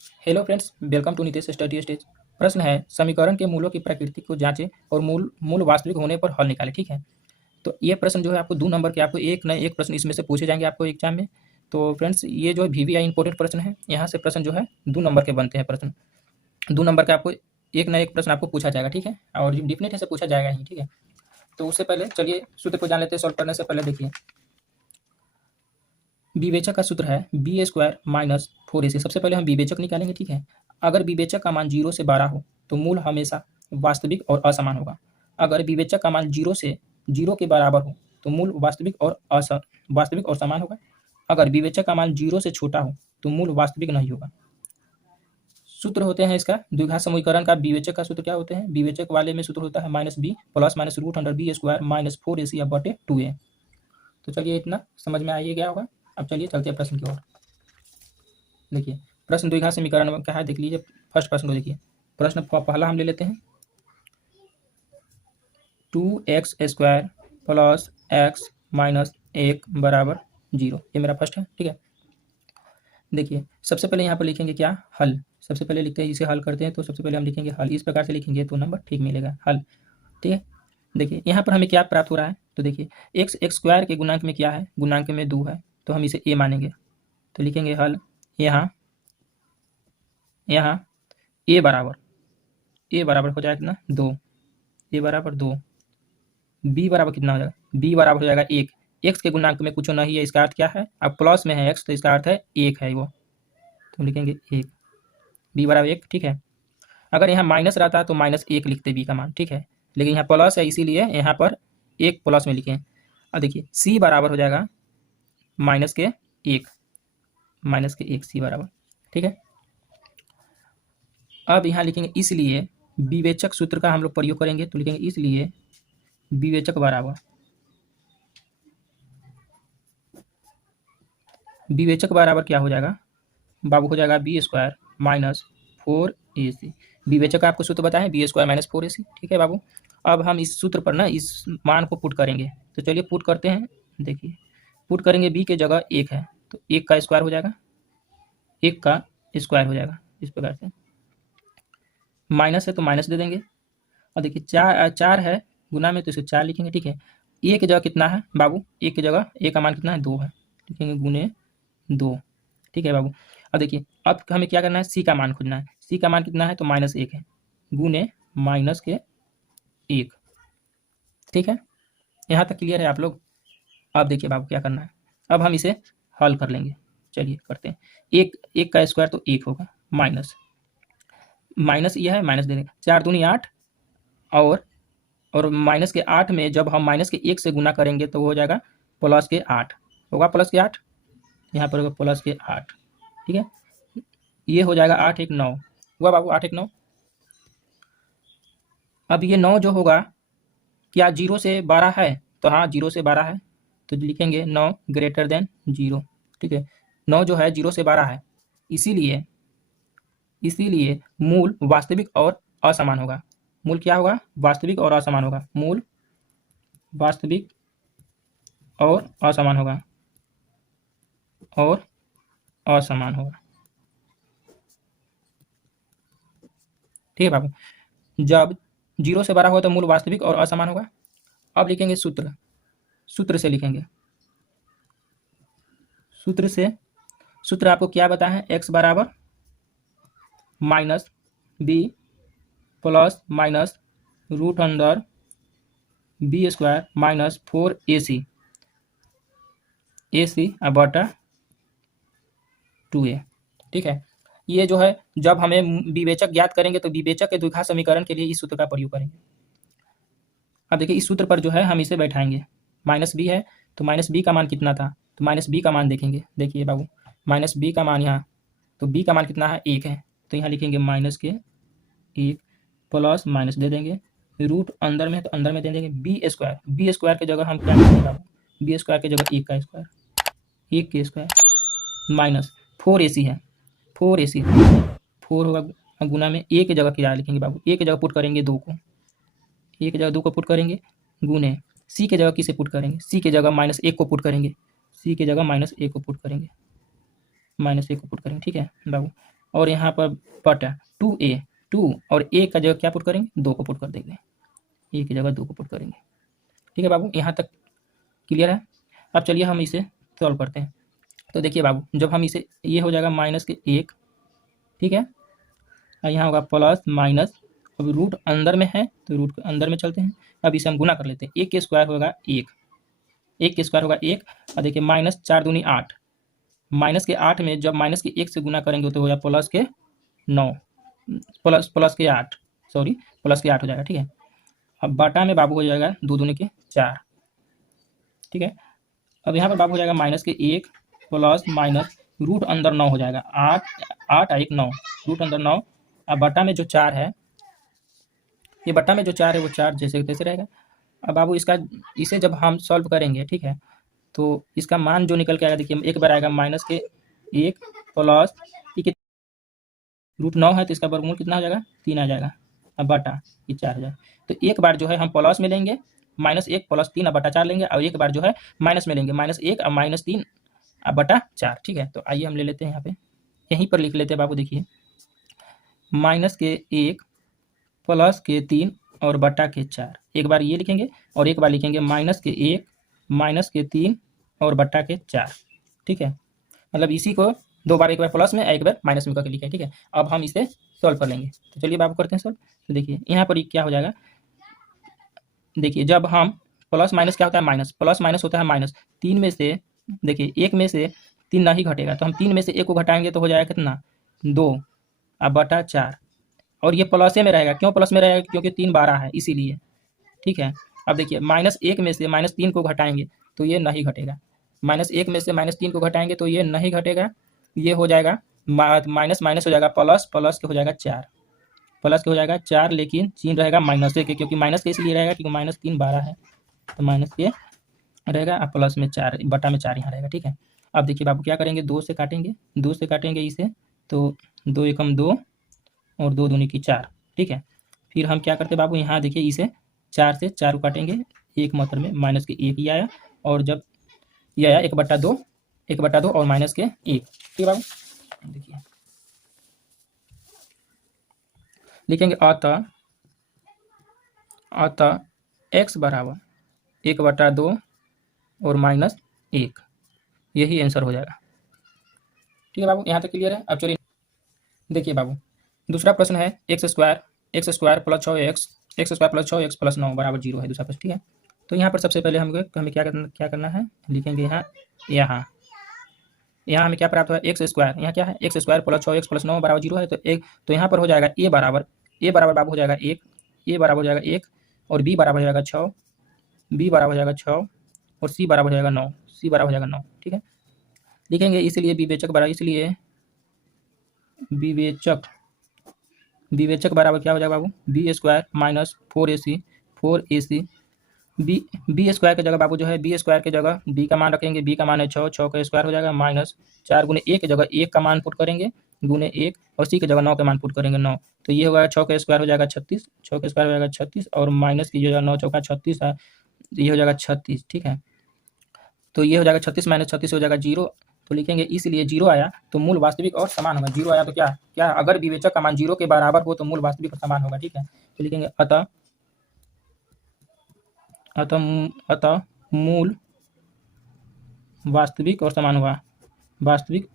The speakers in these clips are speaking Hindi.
Hello friends, welcome to Nitesh study stage. प्रश्न है, समीकरण के मूलों की प्रकृति को जांचें और मूल मूल वास्तविक होने पर हल निकालें। ठीक है, तो ये प्रश्न जो है आपको 2 नंबर के, आपको एक न एक प्रश्न इसमें से पूछे जाएंगे आपको एग्जाम में। तो फ्रेंड्स, ये जो VVI इंपॉर्टेंट प्रश्न है, यहाँ से प्रश्न जो है 2 नंबर के बनते हैं। प्रश्न 2 नंबर के आपको एक न एक प्रश्न आपको पूछा जाएगा। ठीक है, और डिफिनेट से पूछा जाएगा ही। ठीक है, तो उससे पहले चलिए सूत्र को जान लेते हैं। सॉल्व करने से पहले देखिए, विवेचक का सूत्र है b² - 4ac। सबसे पहले हम विवेचक निकालेंगे। ठीक है, अगर विवेचक का मान 0 से बड़ा हो तो मूल हमेशा वास्तविक और असमान होगा। अगर विवेचक का मान 0 के बराबर हो तो मूल वास्तविक और समान होगा। अगर विवेचक का मान 0 से छोटा हो तो मूल वास्तविक नहीं होगा। सूत्र होते हैं इसका द्विघात समीकरण का। विवेचक का सूत्र क्या होते हैं? विवेचक वाले में सूत्र होता है -b plus minus root under b² - 4ac/2a। तो चलिए, इतना समझ में आइए गया होगा। अब चलिए चलते हैं प्रश्न की ओर। देखिए, प्रश्न द्विघात समीकरण में क्या है देख लीजिए। फर्स्ट प्रश्न को देखिए। प्रश्न पहला हम ले लेते हैं, 2x² प्लस x माइनस 1 बराबर 0। ये मेरा फर्स्ट है। ठीक है, देखिए सबसे पहले यहाँ पर लिखेंगे क्या? हल। सबसे पहले लिखते हैं, इसे हल करते हैं। तो सबसे पहले हम लिखेंगे हल। इस प्रकार से लिखेंगे तो नंबर ठीक मिलेगा, हल। ठीक है, देखिए यहाँ पर हमें क्या प्राप्त हो रहा है। तो देखिए x² के गुणांक में क्या है? गुणांक में 2 है, तो हम इसे a मानेंगे। तो लिखेंगे हल। यहाँ a बराबर हो जाएगा कितना? 2। a बराबर 2। b बराबर कितना हो जाएगा? b बराबर हो जाएगा 1। x के गुणांक में कुछ नहीं है, इसका अर्थ क्या है? अब प्लस में है x, तो इसका अर्थ है 1 है वो। तो लिखेंगे 1, b बराबर 1। ठीक है, अगर यहाँ माइनस रहता तो -1 लिखते b का मान। ठीक है, लेकिन यहाँ प्लस है, इसीलिए यहाँ पर 1 प्लस में लिखे। अब देखिए c बराबर हो जाएगा -1, c बराबर। ठीक है, अब यहाँ लिखेंगे इसलिए विवेचक सूत्र का हम लोग प्रयोग करेंगे। तो लिखेंगे इसलिए विवेचक बराबर क्या हो जाएगा बाबू? हो जाएगा b² - 4ac। विवेचक आपको सूत्र बताएं, b² - 4ac। ठीक है बाबू, अब हम इस सूत्र पर ना इस मान को पुट करेंगे। तो चलिए पुट करते हैं। देखिए पुट करेंगे, b के जगह 1 है तो 1 का स्क्वायर हो जाएगा, 1 का स्क्वायर हो जाएगा। इस प्रकार से माइनस है तो माइनस दे देंगे। और देखिए 4 है गुना में, तो इसे 4 लिखेंगे। ठीक है, ए की जगह कितना है बाबू? ए की जगह ए का मान कितना है? 2 है, लिखेंगे गुने 2। ठीक है बाबू, अब देखिए अब हमें क्या करना है? सी का मान खोजना है। सी का मान कितना है? तो -1 है, गुने -1। ठीक है, यहाँ तक क्लियर है आप लोग? अब देखिए बाबू क्या करना है, अब हम इसे हल कर लेंगे। चलिए करते हैं। 1 का स्क्वायर तो 1 होगा, माइनस यह है, माइनस दे देंगे। 4 दूनी 8, और -8 में जब हम -1 से गुना करेंगे तो वो हो जाएगा +8 होगा, +8। यहाँ पर होगा +8। ठीक है, ये हो जाएगा 8 1 9 हुआ बाबू, 8 1 9। अब ये 9 जो होगा, क्या 0 से बड़ा है? तो हाँ, 0 से बड़ा है, तो लिखेंगे 9 > 0। ठीक है, 9 जो है 0 से बड़ा है, इसीलिए मूल वास्तविक और असमान होगा। मूल क्या होगा? वास्तविक और असमान होगा। मूल वास्तविक और असमान होगा, ठीक है बाबू, जब 0 से बड़ा होगा तो मूल वास्तविक और असमान होगा। अब लिखेंगे सूत्र से लिखेंगे। सूत्र आपको क्या बता है? x बराबर -b plus minus root under b² - 4ac बटा 2a। ठीक है, ये जो है जब हमें विवेचक ज्ञात करेंगे तो विवेचक के द्विघात समीकरण के लिए इस सूत्र का प्रयोग करेंगे। अब देखिए इस सूत्र पर जो है हम इसे बैठाएंगे। -b है तो -b का मान कितना था? तो -b का मान देखेंगे। देखिए बाबू, -b का मान यहाँ, तो b का मान कितना है? 1 है, तो यहाँ लिखेंगे -1 प्लस माइनस दे देंगे, रूट अंदर में तो अंदर में दे देंगे b² की जगह हम क्या लिखेंगे बाबू? b² की जगह 1 का स्क्वायर, 1 के स्क्वायर माइनस 4ac है, 4ac 4 होगा गुना में a की जगह क्या लिखेंगे बाबू? a की जगह पुट करेंगे 2 को, a की जगह 2 को पुट करेंगे, गुने c की जगह किसे पुट करेंगे? c की जगह -1 को पुट करेंगे, c की जगह -1 को पुट करेंगे, -1 को पुट करेंगे। ठीक है बाबू, और यहाँ पर बटा 2a, 2 और a का जगह क्या पुट करेंगे, 2 को पुट कर देंगे, a की जगह 2 को पुट करेंगे। ठीक है बाबू, यहाँ तक क्लियर है। अब चलिए हम इसे सॉल्व करते हैं। तो देखिए बाबू, जब हम इसे, ये हो जाएगा -1, ठीक है, और यहाँ होगा प्लस माइनस, अब रूट अंदर में है तो रूट के अंदर में चलते हैं। अब इसे हम गुना कर लेते हैं, 1 के स्क्वायर होगा 1, 1 के स्क्वायर होगा 1, और देखिए -4 दूनी 8, माइनस के 8 में जब माइनस के 1 से गुना करेंगे तो हो जाएगा प्लस के 9, प्लस के 8, सॉरी प्लस के 8 हो जाएगा। ठीक है, अब बटा में बाबू हो जाएगा 2 दूनी के 4, ठीक है। अब यहाँ पर बाबू हो जाएगा -1 प्लस माइनस रूट अंदर 9 हो जाएगा, 8 8 1 9, रूट अंदर 9। अब बटा में जो 4 है, ये बटा में जो 4 है वो 4 जैसे तैसे रहेगा। अब बाबू इसका, इसे जब हम सॉल्व करेंगे, ठीक है, तो इसका मान जो निकल के आएगा, देखिए एक बार आएगा -1 प्लस रूट 9 है तो इसका वर्गमूल कितना हो जाएगा, 3 आ जाएगा। अब बटा ये 4 हो जाएगा। तो एक बार जो है हम प्लस में लेंगे, -1 प्लस 3 अब बटा 4 लेंगे, और एक बार जो है माइनस में लेंगे, -1 अब -3 अब बटा 4। ठीक है, तो आइए हम ले लेते हैं, यहाँ पे यहीं पर लिख लेते हैं बाबू। देखिए -1 प्लस के 3 और बटा के 4, एक बार ये लिखेंगे और एक बार लिखेंगे -1 माइनस के 3 और बटा के 4। ठीक है, मतलब इसी को 2 बार, एक बार प्लस में एक बार माइनस में करके लिखे। ठीक है, अब हम इसे सॉल्व कर लेंगे। तो चलिए बाबू करते हैं सॉल्व। तो देखिए यहाँ पर क्या हो जाएगा, देखिए जब हम प्लस माइनस क्या होता है, माइनस, प्लस माइनस होता है माइनस। 3 में से, देखिए 1 में से 3 नहीं घटेगा, तो हम 3 में से 1 को घटाएंगे तो हो जाएगा कितना, 2 अब बटा 4, और ये प्लस में रहेगा। क्यों प्लस में रहेगा, क्योंकि 3 12 है इसीलिए। ठीक है, अब देखिए -1 में से -3 को घटाएंगे तो ये नहीं घटेगा, -1 में से -3 को घटाएंगे तो ये नहीं घटेगा, ये हो जाएगा माइनस माइनस हो जाएगा प्लस, प्लस के हो जाएगा 4, प्लस के हो जाएगा 4, लेकिन चिन्ह रहेगा माइनस के, क्योंकि माइनस के इसलिए रहेगा क्योंकि -3 12 है, तो माइनस के रहेगा, और प्लस में 4 बटा में 4 यहाँ रहेगा। ठीक है, अब देखिए बाबू क्या करेंगे, 2 से काटेंगे, 2 से काटेंगे इसे, तो 2 एकम 2 और 2 दूनी की 4। ठीक है, फिर हम क्या करते बाबू, यहाँ देखिए इसे 4 से 4 को काटेंगे, एक मात्रा में माइनस के 1 ही आया, और जब ये आया 1/2, 1/2 और माइनस के 1। ठीक है बाबू, देखिए लिखेंगे अतः x बराबर 1/2 और -1, यही आंसर हो जाएगा। ठीक है बाबू, यहाँ तक क्लियर है। अब चलिए देखिए बाबू, दूसरा प्रश्न है x square plus 6x plus 9 बराबर 0 है दूसरा प्रश्न। ठीक है, तो यहाँ पर सबसे पहले हमें क्या करना है, लिखेंगे यहाँ हमें क्या प्राप्त हुआ, एक्स स्क्वायर, यहाँ क्या है x square plus 6x plus 9 बराबर 0 है, तो यहाँ पर हो जाएगा a बराबर बाबू हो जाएगा 1, a बराबर हो जाएगा 1, और b बराबर हो जाएगा 6, b बराबर हो जाएगा 6, और c बराबर हो जाएगा 9, c बराबर हो जाएगा 9। ठीक है, लिखेंगे इसलिए विवेचक बराबर, इसलिए विवेचक बराबर क्या हो जाएगा बाबू, B square minus 4ac B square की जगह बाबू जो है, बी स्क्वायर की जगह बी का मान रखेंगे, बी का मान है 6, 6 का स्क्वायर हो जाएगा, -4 गुने 1 की जगह 1 का मान पुट करेंगे, गुने 1, और सी की जगह 9 का मान पुट करेंगे 9, तो ये होगा 6 का स्क्वायर हो जाएगा 36, 6 का स्क्वायर हो जाएगा 36, और माइनस की जगह 9 चौका 36 है, ये हो जाएगा 36। ठीक है, तो ये हो जाएगा 36 - 36 हो जाएगा 0, तो लिखेंगे इसलिए 0 आया तो मूल वास्तविक और समान होगा। 0 आया तो क्या अगर विवेचक का मान 0 के बराबर हो तो मूल वास्तविक और समान होगा। ठीक है, तो लिखेंगे अतः मूल वास्तविक और समान होगा, वास्तविक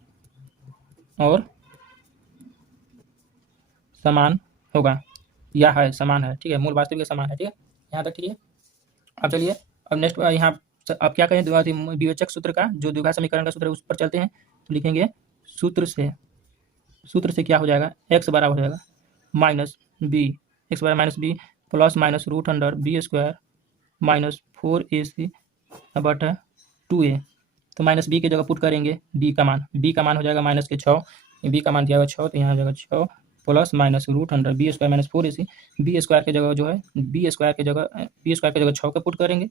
और समान होगा, या है समान है। ठीक है, मूल वास्तविक के समान है। ठीक है, यहाँ तक ठीक है। अब चलिए, अब नेक्स्ट यहाँ अब क्या करें, विवेचक सूत्र का जो द्विघात समीकरण का सूत्र है उस पर चलते हैं। तो लिखेंगे सूत्र से क्या हो जाएगा, x बराबर हो जाएगा -b plus minus root under B square -4ac बटा 2a, तो -b की जगह पुट करेंगे b का मान हो जाएगा -6, b का मान दिया हुआ 6, तो यहाँ हो जाएगा 6 plus minus root under B square -4ac, B square की जगह जो है बी स्क्वायर की जगह 6 का पुट करेंगे,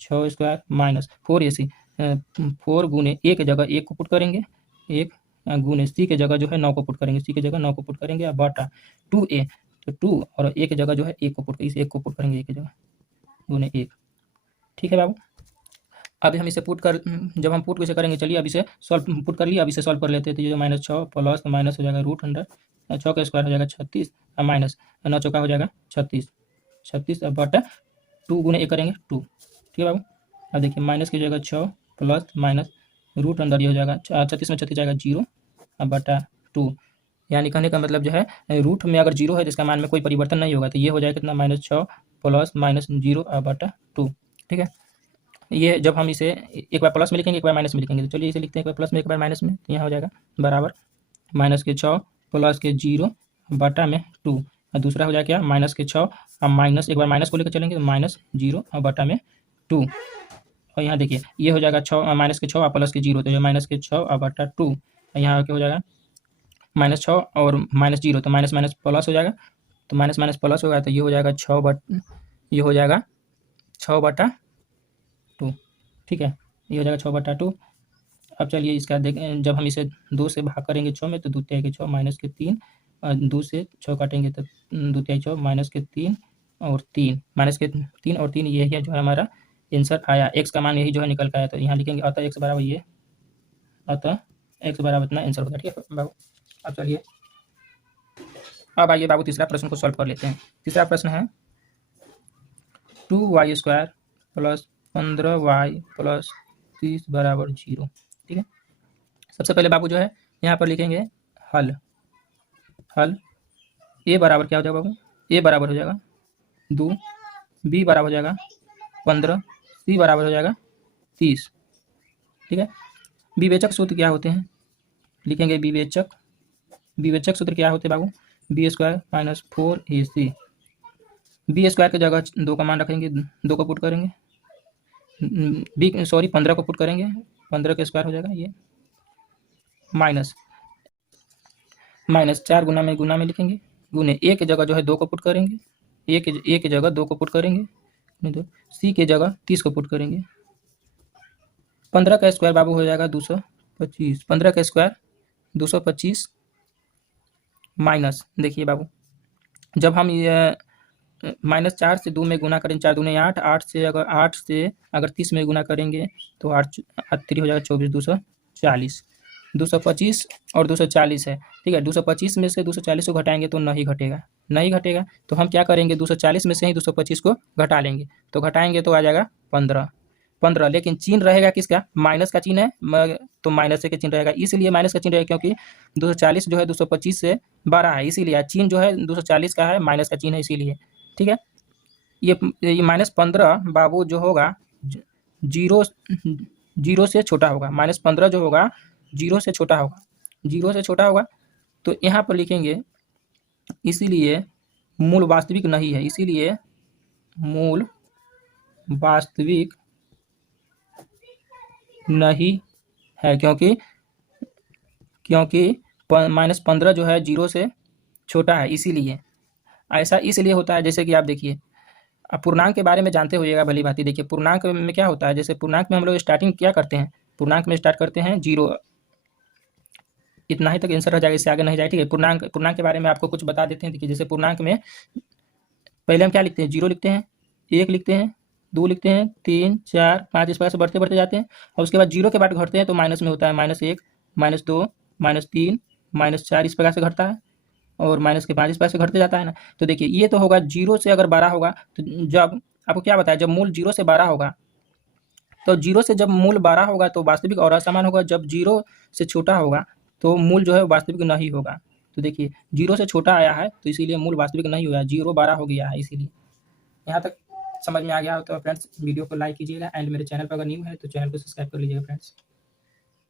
6 स्क्वायर माइनस 4ac, 4 गुने a की जगह 1 को पुट करेंगे, 1 गुने सी की जगह जो है 9 को पुट करेंगे, सी की जगह 9 को पुट करेंगे, अब बटा 2a, तो 2 और a की जगह जो है 1 को पुट, इस 1 को पुट करेंगे a की जगह, गुने 1। ठीक है बाबू, अभी हम इसे जब हम पुट इसे करेंगे, चलिए अब इसे सॉल्व पुट कर लिया, अब इसे सॉल्व कर लेते हैं। तो ये जो -6 प्लस माइनस हो जाएगा √100, 6 का स्क्वायर हो जाएगा 36 और माइनस 9 चौका हो जाएगा 36, 36 अब बटा 2 गुने 1 करेंगे 2। ठीक है बाबू। अब देखिए माइनस की जगह 6 प्लस माइनस √100 ये हो जाएगा 36 में 36 जाएगा 0 अब बटा 2। यानी कहने का मतलब जो है रूट में अगर 0 है तो इसका मान में कोई परिवर्तन नहीं होगा, तो ये हो जाएगा कितना -6 प्लस माइनस 0 अब बटा 2। ठीक है। ये जब हम इसे एक बार प्लस में लिखेंगे एक बार माइनस में लिखेंगे, तो चलिए इसे लिखते हैं एक बार प्लस में एक बार माइनस में, तो यहाँ हो जाएगा बराबर -6 प्लस के 0 बटा में 2 और दूसरा हो जाएगा क्या -6 और माइनस एक बार माइनस को लेकर चलेंगे तो -0 और बटा में 2। और यहाँ देखिए ये हो जाएगा 6 -6 और प्लस के 0 तो ये -6 और बटा 2 और यहाँ क्या हो जाएगा -6 और -0 तो माइनस माइनस प्लस हो जाएगा, तो माइनस माइनस प्लस होगा तो ये हो जाएगा 6 हो जाएगा 6/2। ठीक है, ये हो जाएगा 6/2। अब चलिए इसका देखें, जब हम इसे 2 से भाग करेंगे 6 में तो 2 तिहाई के 6 माइनस के 3 और 2 से 6 काटेंगे तो 2 तिहाई 6 माइनस के 3 और 3 माइनस के 3 और 3 ये है जो है हमारा आंसर आया। एक्स का मान यही जो है निकल का आया, तो यहाँ लिखेंगे अतः एक्स बराबर ये, अतः एक्स बराबर इतना आंसर होगा। ठीक है बाबू। अब चलिए अब आइए बाबू तीसरा प्रश्न को सॉल्व कर लेते हैं। तीसरा प्रश्न है 2y² प्लस 15y प्लस 30 बराबर 0। ठीक है, सबसे पहले बाबू जो है यहाँ पर लिखेंगे हल। ए बराबर क्या हो जाएगा बाबू, ए बराबर हो जाएगा 2, बी बराबर हो जाएगा 15, सी बराबर हो जाएगा 30। ठीक है, विवेचक सूत्र क्या होते हैं, लिखेंगे विवेचक सूत्र क्या होते हैं बाबू, b² minus 4ac। B square की जगह 2 का मान रखेंगे, 2 को पुट करेंगे, 15 को पुट करेंगे, 15 का स्क्वायर हो जाएगा ये, माइनस 4 गुना में लिखेंगे, गुने ए की जगह जो है 2 को पुट करेंगे, ए की जगह 2 को पुट करेंगे, नहीं तो सी की जगह 30 को पुट करेंगे। 15 का स्क्वायर बाबू हो जाएगा 225, 15 का स्क्वायर 225 माइनस, देखिए बाबू जब हम ये -4 से 2 में गुना करेंगे, 4 दूने 8, 8 से अगर 30 में गुना करेंगे तो 8 3 हो जाएगा 24, 240, 225 और 240 है। ठीक है, 225 में से 240 को घटाएंगे तो नहीं घटेगा, तो हम क्या करेंगे 240 में से ही 225 को घटा लेंगे, तो घटाएंगे तो आ जाएगा 15, लेकिन चिन्ह रहेगा किसका, माइनस का चिन्ह है, तो माइनस का चिन्ह रहेगा, इसलिए माइनस का चिन्ह रहेगा क्योंकि 240 जो है 225 से बड़ा है, इसीलिए चिन्ह जो है 240 का है, माइनस का चिन्ह है इसीलिए। ठीक है, ये -15 बाबू जो होगा जीरो से छोटा होगा, -15 जो होगा 0 से छोटा होगा, तो यहाँ पर लिखेंगे इसीलिए मूल वास्तविक नहीं है, इसीलिए मूल वास्तविक नहीं है, क्योंकि -15 जो है 0 से छोटा है, इसीलिए ऐसा इसलिए होता है। जैसे कि आप देखिए, अब पूर्णांक के बारे में जानते होइएगा भली भांति। देखिए पूर्णांक में क्या होता है, जैसे पूर्णांक में हम लोग स्टार्टिंग क्या करते हैं, पूर्णांक में स्टार्ट करते हैं 0, इतना ही तक आंसर हो जाएगा, इससे आगे नहीं जाए। ठीक है, पूर्णांक के बारे में आपको कुछ बता देते हैं। देखिए जैसे पूर्णांक में पहले हम क्या लिखते हैं, 0 लिखते हैं, 1 लिखते हैं, 2 लिखते हैं, 3 4 5 इस प्रकार से बढ़ते जाते हैं, और उसके बाद 0 के बाद घटते हैं तो माइनस में होता है -1 -2 -3 -4 इस प्रकार से घटता है, और माइनस के 5 इस प्रकार से घटते जाता है ना। तो देखिए ये तो होगा 0 से अगर बड़ा होगा, तो जब आपको क्या बताया, जब मूल 0 से बड़ा होगा, तो 0 से जब मूल बड़ा होगा तो वास्तविक और असमान होगा, जब 0 से छोटा होगा तो मूल जो है वास्तविक नहीं होगा। तो देखिए 0 से छोटा आया है तो इसीलिए मूल वास्तविक नहीं हुआ, 0 बड़ा हो गया है, इसीलिए। यहाँ तक समझ में आ गया हो तो फ्रेंड्स वीडियो को लाइक कीजिएगा, एंड मेरे चैनल पर अगर न्यू है तो चैनल को सब्सक्राइब कर लीजिएगा फ्रेंड्स।